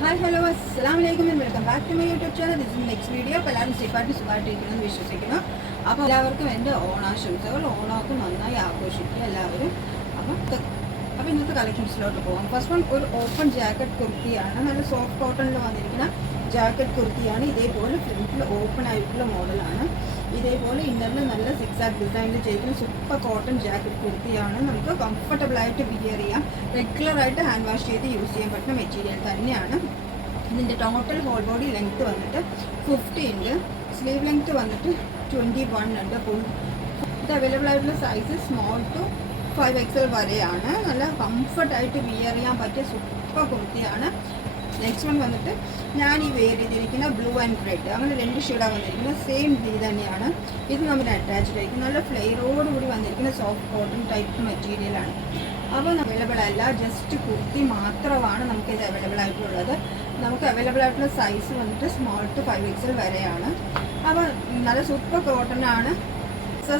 Hi hello അസ്സലാമു അലൈക്കും and welcome back to my YouTube channel. This is next video. അപ്പോൾ എല്ലാവരും സേഫായിട്ട് സുഖമായിട്ടിരിക്കണമെന്ന് വിശ്വസിക്കുന്നു. അപ്പോൾ എല്ലാവർക്കും എൻ്റെ ഓണാശംസകൾ. ഓണമൊക്കെ നന്നായി ആഘോഷിക്കുക എല്ലാവരും. അപ്പോൾ ഇന്നത്തെ കളക്ഷൻസിലോട്ട് പോകാം. ഫസ്റ്റ് വൺ ഒരു ഓപ്പൺ ജാക്കറ്റ് കുർത്തിയാണ്. നല്ല സോഫ്റ്റ് കോട്ടണിൽ വന്നിരിക്കുന്ന ജാക്കറ്റ് കുർത്തിയാണ്. ഇതേപോലെ ഫ്രണ്ടിൽ ഓപ്പൺ ആയിട്ടുള്ള മോഡലാണ്. ഇതേപോലെ ഇന്നറിൽ നല്ല സിക്സാക് ഡിസൈനിൽ ചെയ്തിരിക്കുന്ന സൂപ്പർ കോട്ടൺ ജാക്കറ്റ് കുർത്തിയാണ്. നമുക്ക് കംഫർട്ടബിളായിട്ട് വിയർ ചെയ്യാം. റെഗുലറായിട്ട് ഹാൻഡ് വാഷ് ചെയ്ത് യൂസ് ചെയ്യാൻ പറ്റുന്ന മെറ്റീരിയൽ തന്നെയാണ്. ഇതിൻ്റെ ടോട്ടൽ ഹോൾ ബോഡി ലെങ്ത്ത് വന്നിട്ട് 50 ഉണ്ട്. സ്ലീവ് ലെങ്ത്ത് വന്നിട്ട് 21 ഉണ്ട്. ഫുൾ ഇത് അവൈലബിൾ ആയിട്ടുള്ള സൈസ് സ്മോൾ ടു 5XL വരെയാണ്. നല്ല കംഫർട്ടായിട്ട് വിയർ ചെയ്യാൻ പറ്റിയ സൂപ്പർ കുർത്തിയാണ്. നെക്സ്റ്റ് വൺ വന്നിട്ട് ഞാൻ ഈ വെയർ ചെയ്തിരിക്കുന്ന ബ്ലൂ ആൻഡ് റെഡ്, അങ്ങനെ 2 ഷെയ്ഡാണ് വന്നിരിക്കുന്നത്. സെയിം ഇത് തന്നെയാണ്. ഇത് നമ്മൾ അറ്റാച്ച്ഡ് ആയിരിക്കും. നല്ല ഫ്ലെയറോട് കൂടി വന്നിരിക്കുന്ന സോഫ്റ്റ് കോട്ടൺ ടൈപ്പ് മെറ്റീരിയലാണ്. അപ്പോൾ അവൈലബിൾ അല്ല, ജസ്റ്റ് കുർത്തി മാത്രമാണ് നമുക്കിത് അവൈലബിൾ ആയിട്ടുള്ളത്. നമുക്ക് അവൈലബിൾ ആയിട്ടുള്ള സൈസ് വന്നിട്ട് സ്മോൾ ടു 5XL വരെയാണ്. അപ്പോൾ നല്ല സൂപ്പർ കോട്ടൺ ആണ്.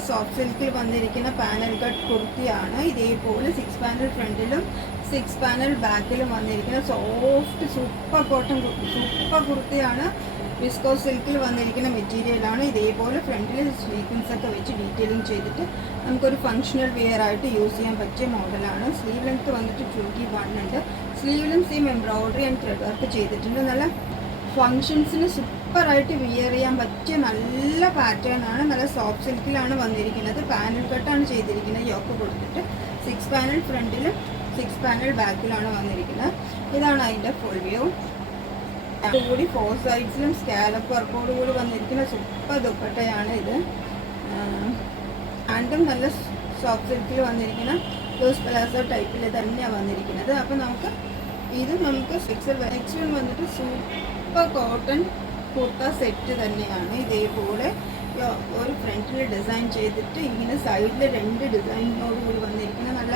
സോഫ്റ്റ് സിൽക്കിൽ വന്നിരിക്കുന്ന പാനൽ കട്ട് കുർത്തിയാണ്. ഇതേപോലെ 6 പാനൽ ഫ്രണ്ടിലും 6 പാനൽ ബാക്കിലും വന്നിരിക്കുന്ന സോഫ്റ്റ് സൂപ്പർ കോട്ടൺ സൂപ്പർ കുർത്തിയാണ്. വിസ്കോസ് സിൽക്കിൽ വന്നിരിക്കുന്ന മെറ്റീരിയലാണ്. ഇതേപോലെ ഫ്രണ്ടിൽ സ്വീക്വൻസ് ഒക്കെ വെച്ച് ഡീറ്റെയിലിംഗ് ചെയ്തിട്ട് നമുക്കൊരു ഫങ്ഷണൽ വെയർ ആയിട്ട് യൂസ് ചെയ്യാൻ പറ്റിയ മോഡലാണ്. സ്ലീവ് ലെങ്ത്ത് വന്നിട്ട് 21 ഉണ്ട്. സ്ലീവിലും same embroidery and thread work ചെയ്തിട്ടുണ്ട്. നല്ല ഫങ്ഷൻസിന് സൂപ്പറായിട്ട് വിയർ ചെയ്യാൻ പറ്റിയ നല്ല പാറ്റേൺ ആണ്. നല്ല സോഫ്റ്റ് സിൽക്കിലാണ് വന്നിരിക്കുന്നത്. പാനൽ കട്ടാണ് ചെയ്തിരിക്കുന്നത്. യോക്ക് കൊടുത്തിട്ട് 6 പാനൽ ഫ്രണ്ടിലും 6 പാനൽ ബാക്കിലാണ് വന്നിരിക്കുന്നത്. ഇതാണ് അതിൻ്റെ ഫുൾ വ്യൂ. കൂടി 4 സൈഡ്സിലും സ്കാലപ്പ് വർക്കോട് കൂടി വന്നിരിക്കുന്ന സൂപ്പർ ദുപ്പട്ടയാണ് ഇത്. ആൻഡും നല്ല സോഫ്റ്റ് സിൽക്കിൽ വന്നിരിക്കുന്ന ലൂസ് പലാസോ ടൈപ്പിൽ തന്നെയാണ് വന്നിരിക്കുന്നത്. അപ്പോൾ നമുക്ക് നെക്സ്റ്റ് വന്നിട്ട് സൂപ്പർ കോട്ടൺ കുർത്ത സെറ്റ് തന്നെയാണ്. ഇതേപോലെ ഒരു ഫ്രണ്ടിൽ ഡിസൈൻ ചെയ്തിട്ട് ഇങ്ങനെ സൈഡിൽ 2 ഡിസൈനോട് കൂടി വന്നിരിക്കുന്ന നല്ല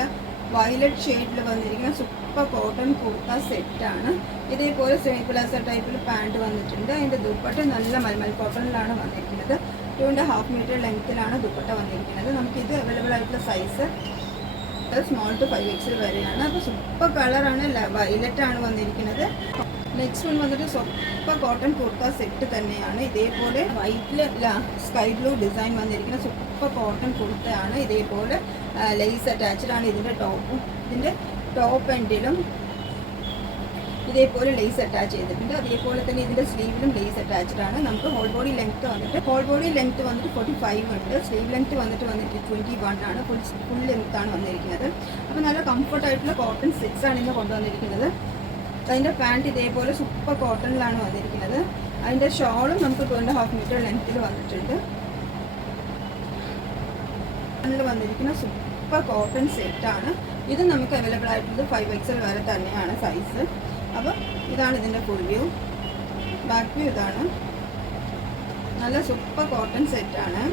വയലറ്റ് ഷെയ്ഡിൽ വന്നിരിക്കുന്ന സൂപ്പർ കോട്ടൺ കുർത്ത സെറ്റാണ്. ഇതേപോലെ സെമി പ്ലാസോ ടൈപ്പിൽ പാൻറ്റ് വന്നിട്ടുണ്ട്. അതിൻ്റെ ദുപ്പട്ട നല്ല മൽമൽ കോട്ടണിലാണ് വന്നിരിക്കുന്നത്. 2.5 മീറ്റർ ലെങ്ത്തിലാണ് ദുപ്പട്ട വന്നിരിക്കുന്നത്. നമുക്കിത് അവൈലബിൾ ആയിട്ടുള്ള സൈസ് സ്മോൾ ടു 5XL വരെയാണ്. അപ്പോൾ സൂപ്പർ കളറാണ്, വയലറ്റാണ് വന്നിരിക്കുന്നത്. നെക്സ്റ്റ് വൺ വന്നിട്ട് സൂപ്പർ കോട്ടൺ കുർത്ത സെറ്റ് തന്നെയാണ്. ഇതേപോലെ വൈറ്റിൽ സ്കൈ ബ്ലൂ ഡിസൈൻ വന്നിരിക്കുന്ന സൂപ്പർ കോട്ടൺ കുർത്തയാണ്. ഇതേപോലെ ലേസ് അറ്റാച്ച്ഡ് ആണ്. ഇതിൻ്റെ ടോപ്പ് എൻഡിലും ഇതേപോലെ ലേസ് അറ്റാച്ച് ചെയ്തിട്ടുണ്ട്. അതേപോലെ തന്നെ ഇതിൻ്റെ സ്ലീവിലും ലേസ് അറ്റാച്ച്ഡ് ആണ്. നമുക്ക് ഹോൾ ബോഡി ലെങ്ത്ത് വന്നിട്ട് 45 ഉണ്ട്. സ്ലീവ് ലെങ്ത്ത് വന്നിട്ട് 21 ആണ്. ഫുൾ ലെങ്ത്ത് ആണ് വന്നിരിക്കുന്നത്. അപ്പോൾ നല്ല കംഫർട്ടായിട്ടുള്ള കോട്ടൺ സെറ്റ്സ് ആണ് ഇന്ന് കൊണ്ടുവന്നിരിക്കുന്നത്. അതിൻ്റെ പാൻറ്റ് ഇതേപോലെ സൂപ്പർ കോട്ടണിലാണ് വന്നിരിക്കുന്നത്. അതിൻ്റെ ഷോളും നമുക്ക് 2.5 മീറ്റർ ലെങ്ത്തിൽ വന്നിട്ടുണ്ട്. വന്നിരിക്കുന്ന സൂപ്പർ കോട്ടൺ സെറ്റാണ്. ഇത് നമുക്ക് അവൈലബിൾ ആയിട്ടുള്ളത് 5XL വരെ തന്നെയാണ് സൈസ്. അപ്പോൾ ഇതാണ് ഇതിൻ്റെ ഫുൾ വ്യൂ. ബാക്ക് വ്യൂ ഇതാണ്. നല്ല സൂപ്പർ കോട്ടൺ സെറ്റാണ്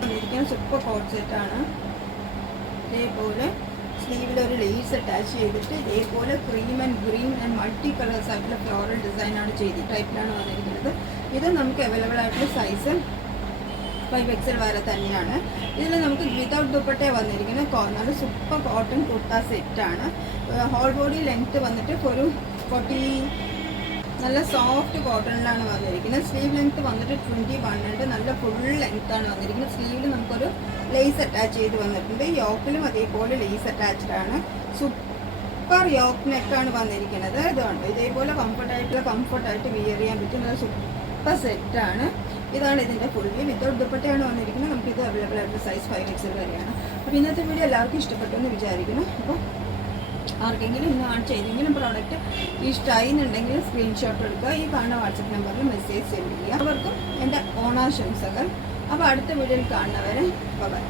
വന്നിരിക്കുന്ന സൂപ്പർ കോട്ട് സെറ്റാണ്. ഇതേപോലെ സ്ലീവിൽ ഒരു ലേസ് അറ്റാച്ച് ചെയ്തിട്ട് ഇതേപോലെ cream and green and multi colours ആയിട്ടുള്ള ഫ്ലോറൽ ഡിസൈനാണ് ടൈപ്പിലാണ് വന്നിരിക്കുന്നത്. ഇത് നമുക്ക് അവൈലബിൾ ആയിട്ടുള്ള സൈസ് 5XL വരെ തന്നെയാണ്. ഇതിൽ നമുക്ക് വിതൗട്ട് ദുപ്പട്ട വന്നിരിക്കുന്നത് നല്ല സൂപ്പർ കോട്ടൺ കുർത്ത സെറ്റാണ്. ഹോൾ ബോഡി ലെങ്ത്ത് വന്നിട്ട് ഒരു 40 നല്ല സോഫ്റ്റ് കോട്ടണിലാണ് വന്നിരിക്കുന്നത്. സ്ലീവ് ലെങ്ത്ത് വന്നിട്ട് 21 ഉണ്ട്. നല്ല ഫുൾ ലെങ്ത്താണ് വന്നിരിക്കുന്നത്. സ്ലീവിൽ നമുക്കൊരു ലേസ് അറ്റാച്ച് ചെയ്ത് വന്നിട്ടുണ്ട്. യോക്കിലും അതേപോലെ ലേസ് അറ്റാച്ച്ഡ് ആണ്. സൂപ്പർ യോക്ക് നെക്കാണ് വന്നിരിക്കുന്നത്. ഇതുണ്ട് ഇതേപോലെ കംഫർട്ടായിട്ട് വിയർ ചെയ്യാൻ പറ്റുന്ന സൂപ്പർ സെറ്റാണ്. ഇതാണ് ഇതിൻ്റെ ഫുൾ വ്യൂ. വിത്തൗട്ട് ദുപ്പട്ടയാണ് വന്നിരിക്കുന്നത്. നമുക്കിത് അവൈലബിൾ ആയിട്ടുള്ള സൈസ് 5XL വരെയാണ്. അപ്പോൾ ഇന്നത്തെ വീഡിയോ എല്ലാവർക്കും ഇഷ്ടപ്പെട്ടു എന്ന് വിചാരിക്കുന്നു. അപ്പോൾ ആർക്കെങ്കിലും ഇന്ന് കാണിച്ച ഏതെങ്കിലും പ്രോഡക്റ്റ് ഇഷ്ടമായി എന്നുണ്ടെങ്കിൽ സ്ക്രീൻഷോട്ട് എടുക്കുക. ഈ കാണുന്ന വാട്സപ്പ് നമ്പറിൽ മെസ്സേജ് സെൻഡ് ചെയ്യുക. അവർക്കും എൻ്റെ ഓണാശംസകൾ. അപ്പോൾ അടുത്ത വീഡിയോയിൽ കാണുന്നവരെ ബൈ.